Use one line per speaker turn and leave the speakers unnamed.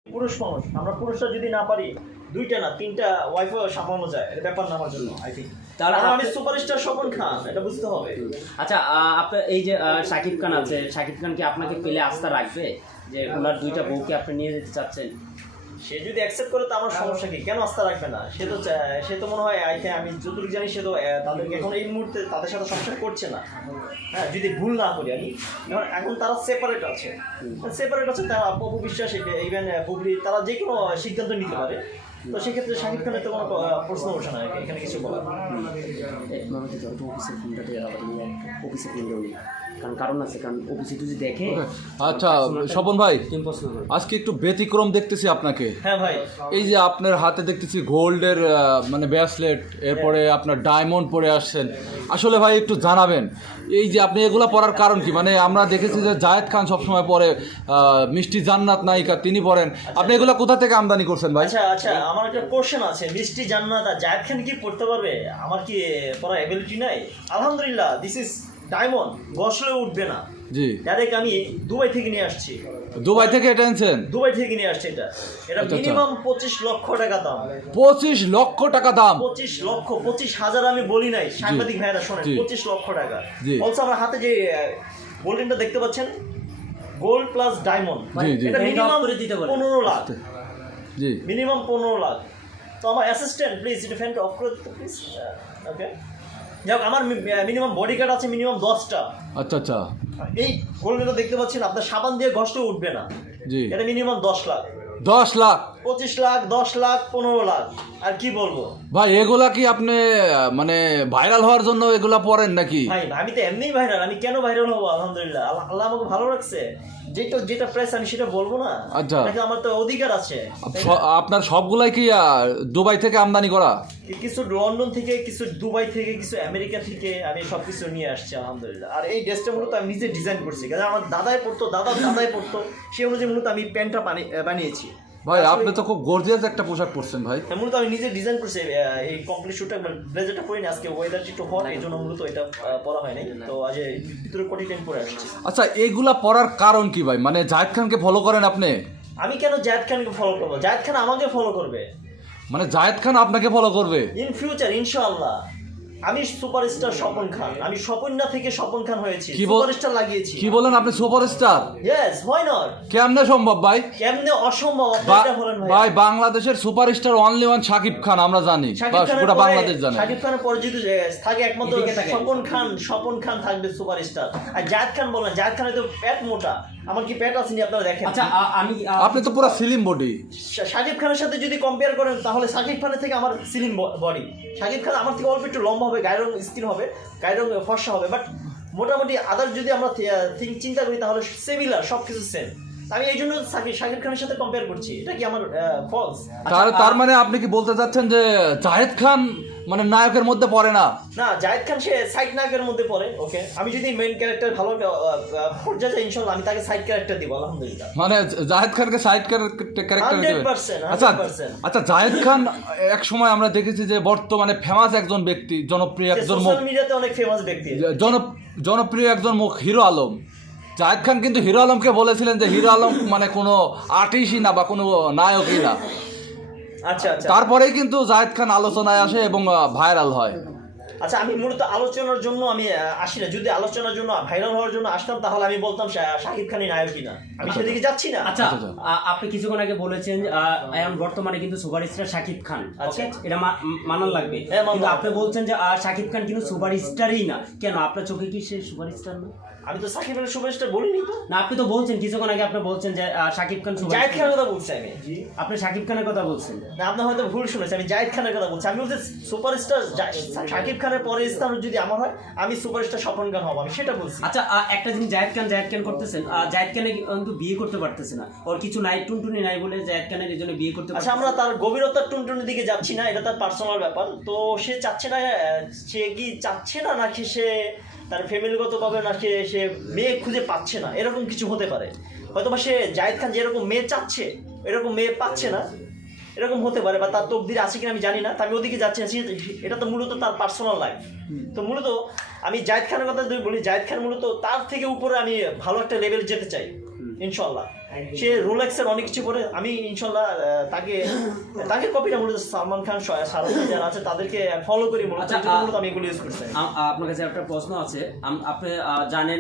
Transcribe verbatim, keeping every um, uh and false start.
পুরুষ মানুষ, আমরা পুরুষরা যদি না পারি দুইটা না তিনটা ওয়াইফও সামলানো যায়, এটা ব্যাপার না আমার জন্য। আই থিঙ্ক
তাহলে
আমি সুপারস্টার স্বপন খান, এটা বুঝতে হবে।
আচ্ছা, আপনার এই যে শাকিব খান আছে, শাকিব খান কি আপনাকে পেলে আস্থা রাখবে যে ওনার দুইটা বউকে আপনি নিয়ে যেতে চাচ্ছেন?
সে যদি অ্যাকসেপ্ট করে তো আমার সমস্যা কি, কেন আস্থা রাখবে না? সে তো সে তো মনে হয় আই আমি যতটুকু জানি সে তো তাদেরকে এখন এই মুহূর্তে তাদের সাথে সংসার করছে না। হ্যাঁ, যদি ভুল না করি আমি, এখন তারা সেপারেট আছে, সেপারেট আছে তারা অপু বিশ্বাস ইভেন বুবলি তারা যে কোনো সিদ্ধান্ত নিতে পারে। তো সেক্ষেত্রে শাকিব খানের তো কোনো প্রশ্ন ওঠে না এখানে কিছু বলার।
অফিসের ফোনটাতে অফিসের ফোনটাও নেই, কারণ কারণ আছে, কারণ অফিসে যদি দেখে।
আচ্ছা স্বপন ভাই, আজকে একটু ব্যতিক্রম দেখতেছি আপনাকে।
হ্যাঁ ভাই,
এই যে আপনার হাতে দেখতেছি গোল্ডের মানে ব্রেসলেট, এরপরে আপনার ডায়মন্ড পরে আসছেন, আসলে ভাই একটু জানাবেন এই যে আপনি এগুলা পরার কারণ কি? মানে আমরা দেখেছি যে জায়েদ খান সবসময় পরে, মিষ্টি জান্নাত নায়িকা তিনি পরেন, আপনি এগুলা কোথা থেকে আমদানি করছেন ভাই?
আচ্ছা আচ্ছা, আমার একটা কোশ্চেন আছে, মিষ্টি জান্নাত আর জায়েদ খান কি পড়তে পারবে? আমার কি পড়ার এবিলিটি নাই? আলহামদুলিল্লাহ, দিস ইজ ডায়মন্ড, বসলে উঠবে না।
জি,
ডাইরেক্ট আমি দুবাই থেকে নিয়ে আসছি।
দুবাই থেকে এটা আনছেন?
দুবাই থেকে নিয়ে আসছি এটা। এটা মিনিমাম পঁচিশ লক্ষ টাকা দাম।
পঁচিশ লক্ষ টাকা দাম?
পঁচিশ লক্ষ, পঁচিশ হাজার আমি বলি নাই, সাংবাদিক ভাইরা শোনেন, পঁচিশ লক্ষ টাকা। অলসো আমার হাতে যে গোল্ডেনটা দেখতে পাচ্ছেন, গোল্ড প্লাস ডায়মন্ড, এটা মিনিমাম পনেরো লাখ।
জি,
মিনিমাম পনেরো লাখ। তো আমার অ্যাসিস্ট্যান্ট প্লিজ এটা ফ্যানটা অফ করে দিতে প্লিজ। ওকে, যাক, আমার মিনিমাম বডি গার্ড আছে মিনিমাম দশটা।
আচ্ছা আচ্ছা,
এই গোল্ডেনটা দেখতে পাচ্ছেন, আপনার সাবান দিয়ে ঘষতে উঠবে না।
জি,
এটা মিনিমাম দশ লাখ।
দশ লাখ,
পঁচিশ লাখ, দশ লাখ, পনেরো লাখ, আর কি বলবো
ভাই? এগুলা কি আপনি মানে ভাইরাল হওয়ার জন্য এগুলা পড়েন নাকি?
ভাই আমি তো এমনিই ভাইরাল, আমি কেন ভাইরাল হবো? আলহামদুলিল্লাহ, আল্লাহ আমাকে ভালো রাখছে, যেটা যেটা প্রেস আমি সেটা বলবো না?
আচ্ছা,
আমার তো অধিকার আছে।
আপনার সবগুলাই কি দুবাই থেকে আমদানি করা?
কিছু লন্ডন থেকে, কিছু দুবাই থেকে, কিছু আমেরিকা থেকে আমি সবকিছু নিয়ে আসছি আলহামদুলিল্লাহ। আর এই ড্রেসটা মূলত আমি নিজে ডিজাইন করছি, কারণ আমার দাদাই পড়তো, দাদা দাদাই পড়তো, সেই অনুযায়ী মূলত আমি প্যান্টটা বানিয়েছি।
ভাই আপনি তো খুব গর্জিয়াস একটা পোশাক পরছেন ভাই।
মূলত আমি নিজে ডিজাইন করছি এই কমপ্লিট শুটটা, ব্লেজারটা পরে নি। আজকে ওয়েদারটা একটু হট, এই জন্য মূলত এটা পরা হয় নাই, তো আজ ভিতরে কোটি টাইম পরে আসছি।
আচ্ছা, এইগুলা পরার কারণ কি ভাই? মানে জায়েদ খানকে ফলো করেন আপনি?
আমি কেন জায়েদ খানকে ফলো করবো? জায়েদ খান আমাকে ফলো করবে।
মানে জায়েদ খান আপনাকে ফলো করবে
ইন ফিউচার ইনশাআল্লাহ। আমি সুপারস্টার স্বপন খান, আমি স্বপন না থেকে স্বপন খান হয়েছি, সুপারস্টার লাগিয়েছি।
কি বলেন আপনি সুপারস্টার?
Yes, why not?
কেমনে সম্ভব ভাই?
কেমনে অসম্ভব? আপনারা বলেন ভাই।
ভাই বাংলাদেশের superstar only one Shakib Khan, আমরা জানি, পুরো বাংলাদেশ জানে।
শাকিব খানের পরে যদি থাকে একমাত্র স্বপন খান, স্বপন খান থাকবে সুপারস্টার। আর জায়েদ খান বলেন, জায়েদ খানের তো পেট মোটা, আমার কি পেট আসেনি আপনারা দেখেন?
আচ্ছা, আমি
আপনি তো পুরো স্লিম বডি।
শাকিব খানের সাথে যদি কম্পেয়ার করেন তাহলে শাকিব খানের থেকে আমার স্লিম বডি। শাকিব খান আমার থেকে অল্প একটু লম্বা হবে, গায়ের রং স্কিন হবে, গায়ের রং ফর্সা হবে, বাট মোটামুটি আদার যদি আমরা থিঙ্ক চিন্তা করি তাহলে সিমিলার, সব কিছু সেম। আমি এই জন্য শাকিব খানের সাথে কম্পেয়ার করছি, এটা কি আমার ফলস?
তার মানে আপনি কি বলতে চাচ্ছেন যে জায়েদ খান মানে নায়কের মধ্যে পড়ে না?
না, জায়েদ খান সে সাইড নায়কের মধ্যে পড়ে। ওকে, আমি যদি মেইন ক্যারেক্টার ভালো পর্যায়ে যাই ইনশাআল্লাহ আমি তাকে সাইড ক্যারেক্টার দিব আলহামদুলিল্লাহ।
মানে জায়েদ খানকে সাইড ক্যারেক্টার দিবেন? আচ্ছা আচ্ছা, জায়েদ খান এক সময় আমরা দেখেছি যে বর্তমানে ফেমাস একজন ব্যক্তি, জনপ্রিয় একজন মুখ,
সোশ্যাল মিডিয়াতে অনেক ফেমাস ব্যক্তি,
জনপ্রিয় একজন মুখ হিরো আলম। জায়েদ খান কিন্তু হিরো আলমকে বলেছিলেন যে হিরো আলম মানে কোনো আর্টিস্টই না বা কোনো নায়কই না।
আচ্ছা আচ্ছা,
তারপরেই কিন্তু জায়েদ খান আলোচনায় আসে এবং ভাইরাল হয়।
আচ্ছা, আমি মূলত আলোচনার জন্য আমি আসি না। যদি আলোচনার জন্য ভাইরাল হওয়ার জন্য আসতাম তাহলে আমি বলতাম শাকিব খানই নায়ক কিনা, আমি সেদিকে যাচ্ছি না।
আচ্ছা, আপনি কিছুক্ষণ আগে বলেছেন এখন বর্তমানে কিন্তু সুপারস্টার শাকিব খান, ওকে, এটা মানার লাগবে, কিন্তু আপনি বলছেন যে শাকিব খান কিন্তু সুপারস্টারই না। কেন, আপনার চোখে কি সে সুপারস্টার না?
আমি তো শাকিব খানের সুপারস্টার বলিনি তো।
না, আপনি তো বলছেন কিছুক্ষণ আগে, আপনি বলছেন যে শাকিব খান সুপারস্টার।
জায়েদ খানের কথা বলছি আমি। জি,
আপনি শাকিব খানের কথা বলছেন
না, আপনি হয়তো ভুল শুনেছেন, আমি জায়েদ খানের কথা বলছি। আমি বলছি সুপারস্টার শাকিব খানের পরে স্থান যদি আমার হয় আমি সুপারস্টার স্বপন খান হব, আমি সেটা বলছি।
আচ্ছা, একটা জিনিস, জায়েদ খান জায়েদ খান করতেছেন, জায়েদ খানে কিন্তু বিয়ে করতে পারতেছে না, ওর কিছু নাই, টুনটুনি নাই বলে জায়েদ খানের এই জন্য বিয়ে করতে।
আচ্ছা, আমরা তার গভীরতার টুনটুনির দিকে যাচ্ছি না, এটা তার পার্সোনাল ব্যাপার। তো সে চাচ্ছে না, সে কি চাচ্ছে না নাকি সে তার ফ্যামিলিগতভাবে না সে সে মেয়ে খুঁজে পাচ্ছে না, এরকম কিছু হতে পারে। হয়তো বা সে জায়েদ খান যেরকম মেয়ে চাচ্ছে এরকম মেয়ে পাচ্ছে না, এরকম হতে পারে, বা তার তকদিরে আছে কিনা আমি জানি না। আমি ওদিকে যাচ্ছি না, এটা তো মূলত তার পার্সোনাল লাইফ। তো মূলত আমি জায়েদ খানের কথা যদি বলি, জায়েদ খান মূলত তার থেকে উপরে আমি ভালো একটা লেভেল যেতে চাই ইনশাআল্লাহ। সে রোলেক্সের অনেক কিছু পরে। আমি ইনশাল্লাহ আহ, তাকে তাকে কপিটা মূলত সালমান খান শাহরুখ খান যারা আছে তাদেরকে ফলো করি মূলত,
আচ্ছা,
এই জন্য মূলত আমি এগুলো ইউজ করছি।
আ- আপনার কাছে একটা প্রশ্ন আছে। আম- আপনি আহ, জানেন